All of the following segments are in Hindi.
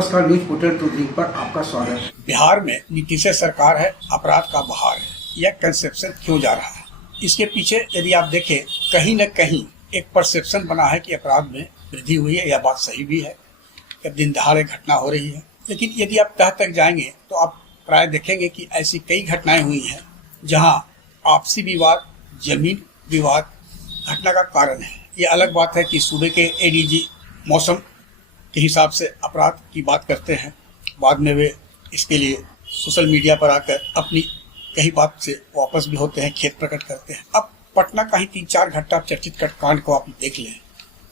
नमस्कार, न्यूज पोर्टल टू पर आपका स्वागत है। बिहार में नीतीश सरकार है, अपराध का बहार है, यह कंसेप्शन क्यों जा रहा है? इसके पीछे यदि आप देखें, कहीं न कहीं एक परसेप्शन बना है कि अपराध में वृद्धि हुई है। यह बात सही भी है कि दिन दहाड़े घटना हो रही है, लेकिन यदि आप तह तक जाएंगे तो आप प्राय देखेंगे कि ऐसी कई घटनाएं हुई हैं जहां आपसी विवाद, जमीन विवाद घटना का कारण है। ये अलग बात है कि सूबे के एडीजी मौसम के हिसाब से अपराध की बात करते हैं, बाद में वे इसके लिए सोशल मीडिया पर आकर अपनी कही बात से वापस भी होते हैं, खेद प्रकट करते हैं। अब पटना का ही 3-4 घटना चर्चित कांड को आप देख लें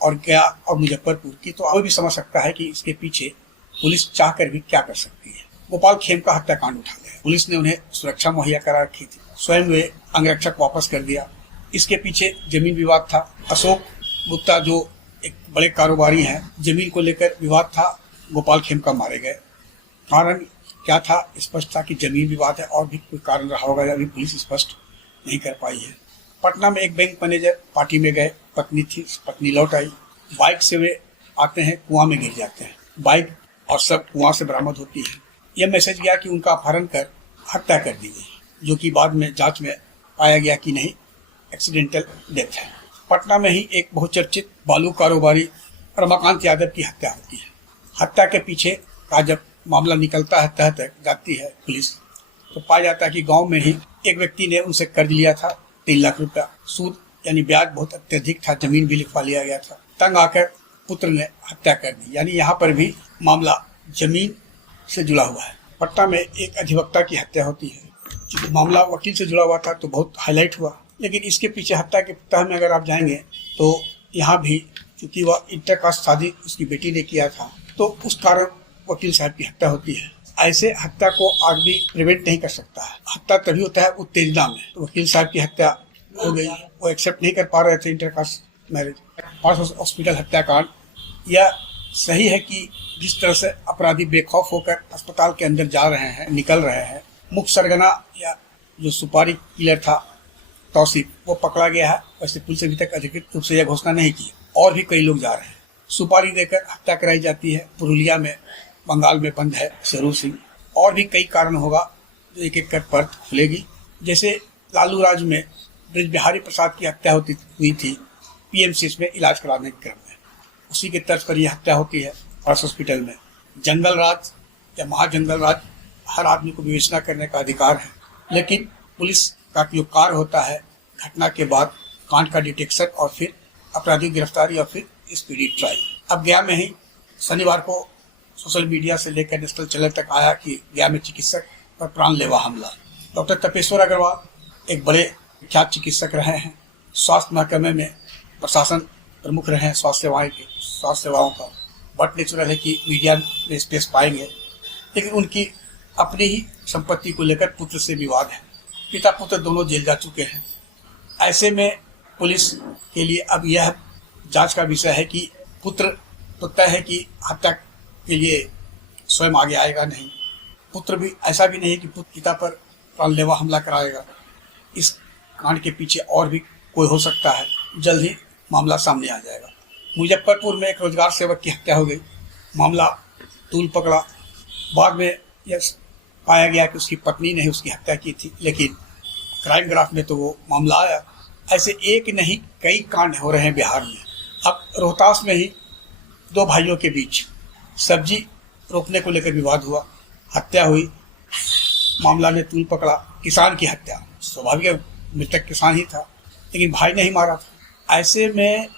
और गया और मुजफ्फरपुर की, तो आप भी समझ सकता है कि इसके पीछे पुलिस चाह कर भी क्या कर सकती है। गोपाल खेम का हत्याकांड उठा लिया, पुलिस ने उन्हें सुरक्षा मुहैया करा रखी थी, स्वयं वे अंगरक्षक वापस कर दिया। इसके पीछे जमीन विवाद था। अशोक गुप्ता जो एक बड़े कारोबारी हैं, जमीन को लेकर विवाद था, गोपाल खेम का मारे गए। कारण क्या था? स्पष्ट था कि जमीन विवाद है, और भी कोई कारण रहा होगा, अभी पुलिस स्पष्ट नहीं कर पाई है। पटना में एक बैंक मैनेजर पार्टी में गए, पत्नी थी, पत्नी लौट आई, बाइक से वे आते हैं, कुआं में गिर जाते हैं, बाइक और सब कुआं से बरामद होती है। यह मैसेज गया कि उनका अपहरण कर हत्या कर दी गई, जो कि बाद में जांच में पाया गया कि नहीं, एक्सीडेंटल डेथ है। पटना में ही एक बहुचर्चित बालू कारोबारी रमाकांत यादव की हत्या होती है। हत्या के पीछे का जब मामला निकलता है, तह तक जाती है पुलिस, तो पाया जाता है कि गांव में ही एक व्यक्ति ने उनसे कर्ज लिया था 3 लाख रुपया, सूद यानी ब्याज बहुत अत्यधिक था, जमीन भी लिखवा लिया गया था। तंग आकर पुत्र ने हत्या कर दी, यानी यहाँ पर भी मामला जमीन से जुड़ा हुआ है। पटना में एक अधिवक्ता की हत्या होती है, चूँकि मामला वकील से जुड़ा हुआ था तो बहुत हाईलाइट हुआ, लेकिन इसके पीछे हत्या के तह में अगर आप जाएंगे तो यहाँ भी चूंकि वह इंटरकास्ट शादी उसकी बेटी ने किया था, तो उस कारण वकील साहब की हत्या होती है। ऐसे हत्या को आदमी प्रिवेंट नहीं कर सकता है, हत्या तभी होता है उत्तेजना में। तो वकील साहब की हत्या हो गई, वो एक्सेप्ट नहीं कर पा रहे थे इंटरकास्ट मैरिज। पास हॉस्पिटल हत्याकांड, यह सही है कि जिस तरह से अपराधी बेखौफ होकर अस्पताल के अंदर जा रहे हैं, निकल रहे हैं, मुख्य सरगना या जो सुपारी किलर था तौसीफ, वो पकड़ा गया है। वैसे पुलिस अभी तक अधिकृत रूप से यह घोषणा नहीं की। और भी कई लोग जा रहे हैं, सुपारी देकर हत्या कराई जाती है। पुरुलिया में, बंगाल में बंद है शेरू सिंह। और भी कई कारण होगा जो एक एक कर परत खुलेगी। जैसे लालू राज में ब्रिज बिहारी प्रसाद की हत्या हुई थी पीएमसीएच में इलाज कराने के क्रम में, उसी के तर्ज पर यह हत्या होती है पास हॉस्पिटल में। जंगल राज या महाजंगल राज, हर आदमी को विवेचना करने का अधिकार है, लेकिन पुलिस का जो कार्य होता है घटना के बाद कांड का डिटेक्शन और फिर अपराधी की गिरफ्तारी और फिर स्पीडी ट्रायल। अब गया में ही शनिवार को सोशल मीडिया से लेकर नेशनल चैनल तक आया कि गया में चिकित्सक पर प्राणलेवा हमला। डॉक्टर तपेश्वर अग्रवाल एक बड़े विख्यात चिकित्सक रहे हैं, स्वास्थ्य महकमे में प्रशासन प्रमुख रहे हैं, स्वास्थ्य सेवाओं का। बट नेचुरल है कि मीडिया में स्पेस पाएंगे, लेकिन उनकी अपनी ही संपत्ति को लेकर पुत्र से विवाद है। पिता पुत्र दोनों जेल जा चुके हैं। ऐसे में पुलिस के लिए अब यह जांच का विषय है कि पुत्र तो तय है कि हत्या के लिए स्वयं आगे आएगा नहीं, पुत्र भी ऐसा भी नहीं है कि पिता पर प्राणलेवा हमला कराएगा। इस कांड के पीछे और भी कोई हो सकता है, जल्द ही मामला सामने आ जाएगा। मुजफ्फरपुर में एक रोजगार सेवक की हत्या हो गई, मामला तूल पकड़ा। बाद में यह पाया गया कि उसकी पत्नी ने उसकी हत्या की थी, लेकिन क्राइम ग्राफ में तो वो मामला आया। ऐसे एक नहीं कई कांड हो रहे हैं बिहार में। अब रोहतास में ही 2 भाइयों के बीच सब्जी रोकने को लेकर विवाद हुआ, हत्या हुई, मामला ने तूल पकड़ा। किसान की हत्या, स्वाभाविक मृतक किसान ही था, लेकिन भाई ने ही मारा था। ऐसे में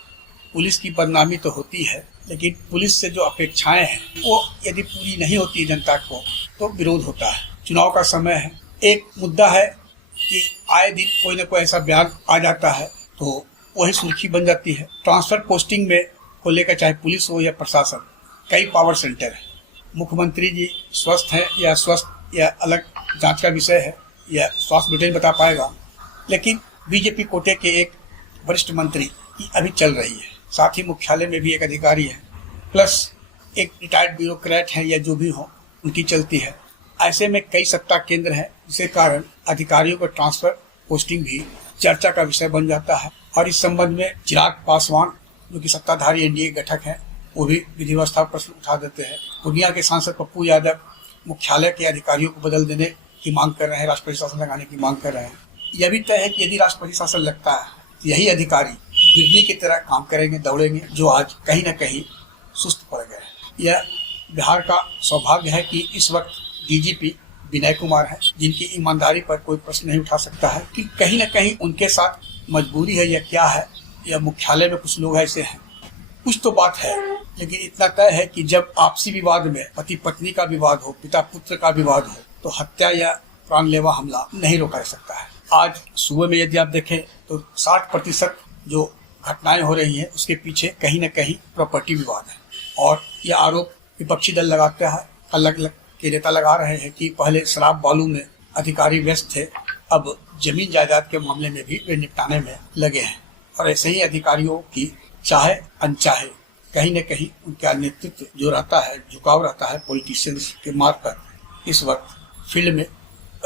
पुलिस की बदनामी तो होती है, लेकिन पुलिस से जो अपेक्षाएं हैं वो यदि पूरी नहीं होती जनता को तो विरोध होता है। चुनाव का समय है, एक मुद्दा है कि आए दिन कोई ना कोई ऐसा बयान आ जाता है तो वही सुर्खी बन जाती है। ट्रांसफर पोस्टिंग में को लेकर चाहे पुलिस हो या प्रशासन, कई पावर सेंटर है। मुख्यमंत्री जी स्वस्थ हैं या स्वस्थ या अलग जांच का विषय है, या स्वास्थ्य बुलेटिन बता पाएगा। लेकिन बीजेपी कोटे के एक वरिष्ठ मंत्री की अभी चल रही है, साथ ही मुख्यालय में भी एक अधिकारी है, प्लस एक रिटायर्ड ब्यूरोक्रेट है या जो भी हो, उनकी चलती है। ऐसे में कई सत्ता केंद्र हैं, जिसके कारण अधिकारियों को ट्रांसफर पोस्टिंग भी चर्चा का विषय बन जाता है। और इस संबंध में चिराग पासवान, जो कि सत्ताधारी एनडीए घटक है, वो भी विधि व्यवस्था पर प्रश्न उठा देते हैं। पूर्णिया के सांसद पप्पू यादव मुख्यालय के अधिकारियों को बदल देने की मांग कर रहे हैं, राष्ट्रपति शासन लगाने की मांग कर रहे हैं। यह भी तय है कि यदि राष्ट्रपति शासन लगता है तो यही अधिकारी बिजली की तरह काम करेंगे, दौड़ेंगे, जो आज कहीं न कहीं सुस्त पड़ गए हैं। यह बिहार का सौभाग्य है कि इस वक्त डीजीपी विनय कुमार है, जिनकी ईमानदारी पर कोई प्रश्न नहीं उठा सकता है कि कहीं न कहीं उनके साथ मजबूरी है या क्या है, या मुख्यालय में कुछ लोग ऐसे हैं। कुछ तो बात है, लेकिन इतना तय है कि जब आपसी विवाद में पति पत्नी का विवाद हो, पिता पुत्र का विवाद हो, तो हत्या या प्राणलेवा हमला नहीं रोका जा सकता है। आज सूबे में यदि आप देखें तो 60% जो घटनाएं हो रही हैं उसके पीछे कहीं न कहीं प्रॉपर्टी विवाद है। और यह आरोप विपक्षी दल लगाते हैं, अलग अलग के नेता लगा रहे हैं कि पहले शराब बालू में अधिकारी व्यस्त थे, अब जमीन जायदाद के मामले में भी वे निपटाने में लगे हैं। और ऐसे ही अधिकारियों की चाहे अनचाहे कहीं न कहीं उनका नेतृत्व जो रहता है, झुकाव रहता है पॉलिटिशियंस के मार्ग पर, इस वक्त फील्ड में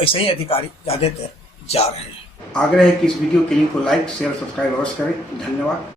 ऐसे ही अधिकारी ज्यादातर जा रहे हैं। आग्रह है कि इस वीडियो के लिंक को लाइक, शेयर, सब्सक्राइब अवश्य करें। धन्यवाद।